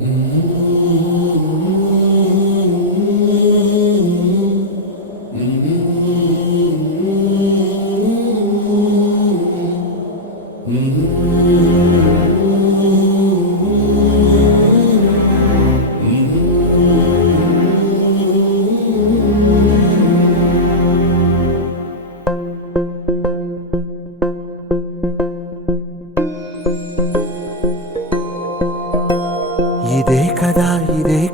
ఇదే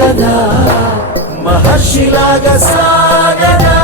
కదా. మహర్షిలాగా సాగదా.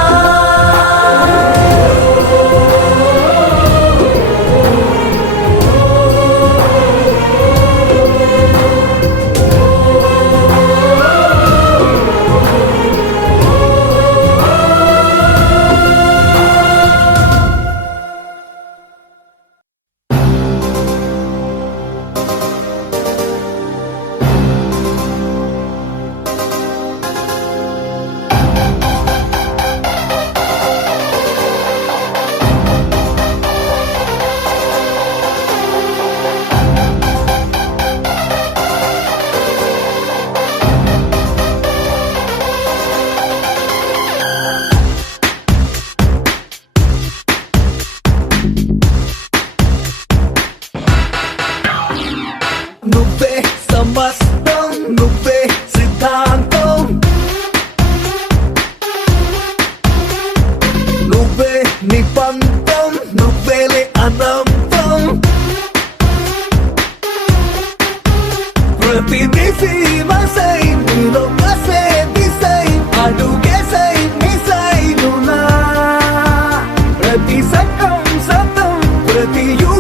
the you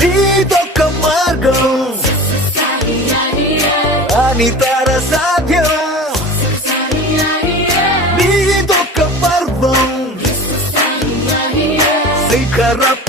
Dito ka Margo Anita Rosario Dito ka Parvong Sa ikarap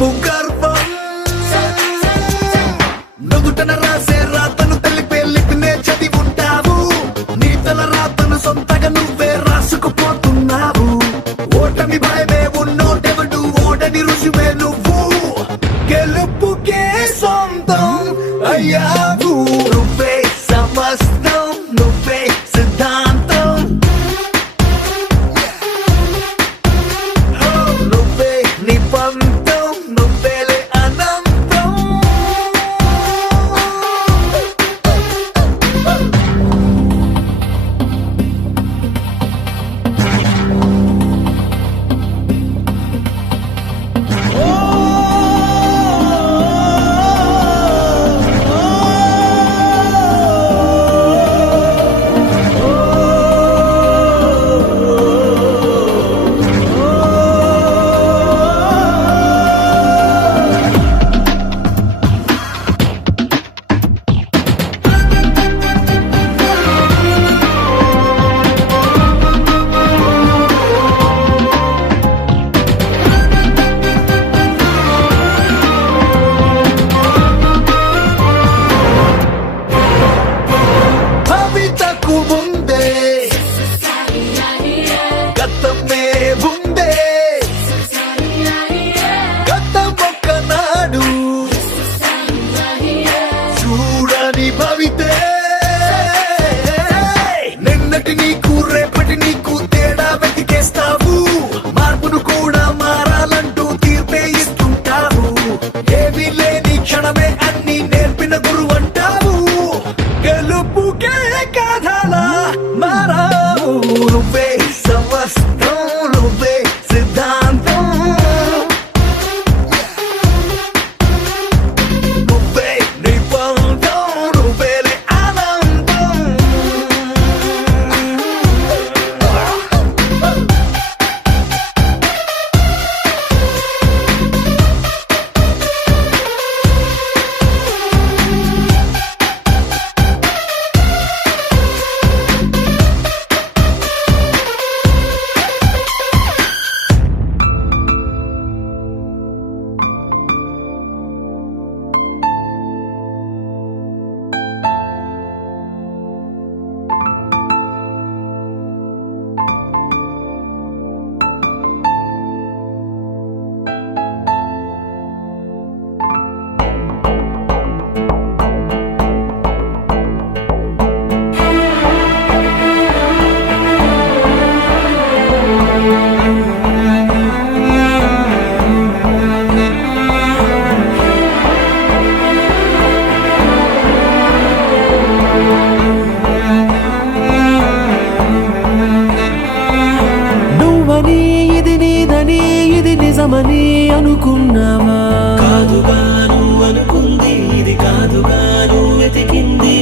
సొంతమని అనుకున్నావా కాదుగా నువ్వు అనుకుంది ఇది కాదుగా నువ్వు వెతికింది.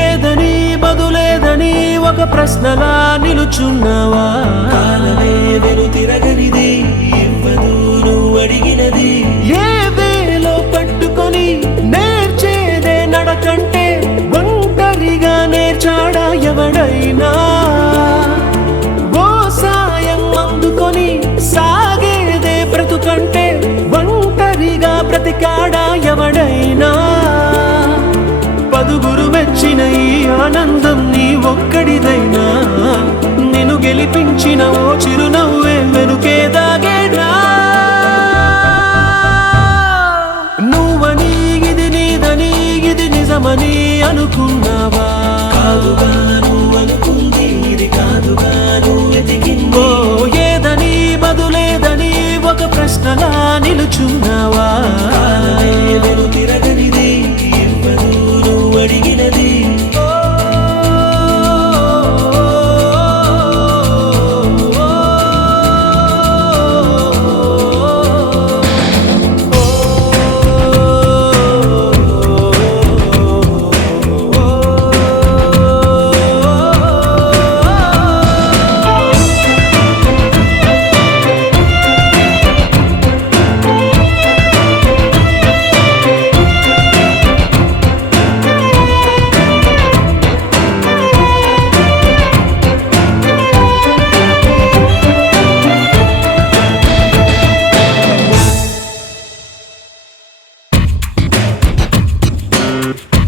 ఏదని బదులేదని ఒక ప్రశ్నలా నిలుచున్నావా? కాలమే వెలు తిరగనిదే నలుగురు మెచ్చిన ఈ ఆనందం నీ ఒక్కడిదైనా. నేను గెలిపించిన ఓ చిరునా Mm-hmm.